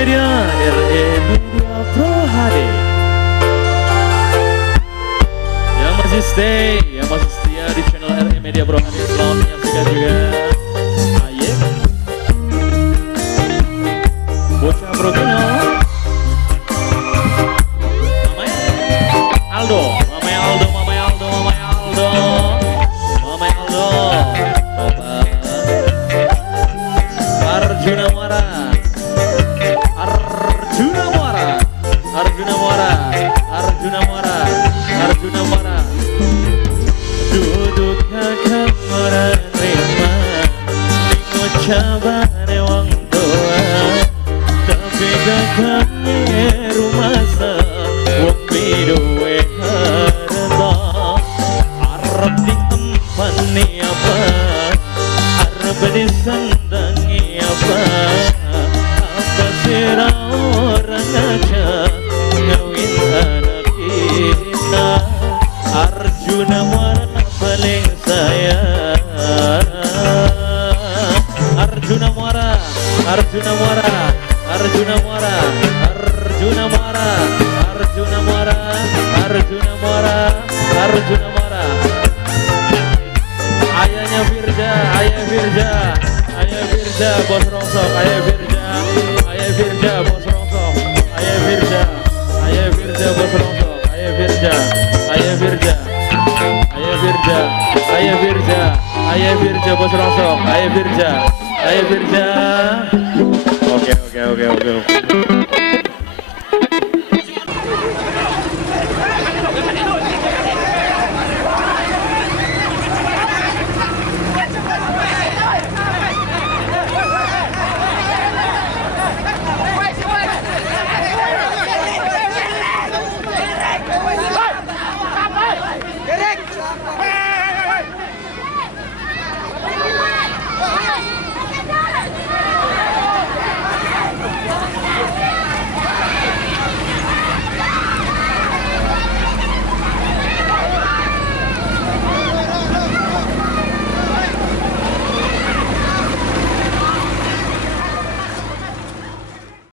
Media RE Media Pro HD yang masih stay, yang masih setia di channel RE Media Pro HD, selamat menyaksikan juga. Aye bocah Brogeno, mamanya Aldo, mamanya Aldo, mamanya Aldo, mamanya Aldo, mamanya Aldo, coba Arjuna Muara, Arjuna Muara, Arjuna Muara, Arjuna Muara, Arjuna Muara. Duduk kakak menerima ucapan wong tua, tapi kakak rumah sa wong biduwe harta. Arep diempani apa, arep disendangi apa, apa sira orang aja ngawin anak kita. Arjuna Muara paling sayang, Arjuna Muara, Arjuna Muara, Arjuna Muara, Arjuna Muara, Arjuna Muara, Arjuna Muara, Arjuna Muara. Ayahnya Firja, ayah Firja, ayah Firja, bos rongsok, ayah Firja, ayah Firja, bos rongsok, ayah Firja, ayah Firja, bos rongsok, ayah Firja, ayah Firja, ayah Firja, ayah Firja, ayah Firja, bos rongsok, ayah Firja, ayah Firja. Oke.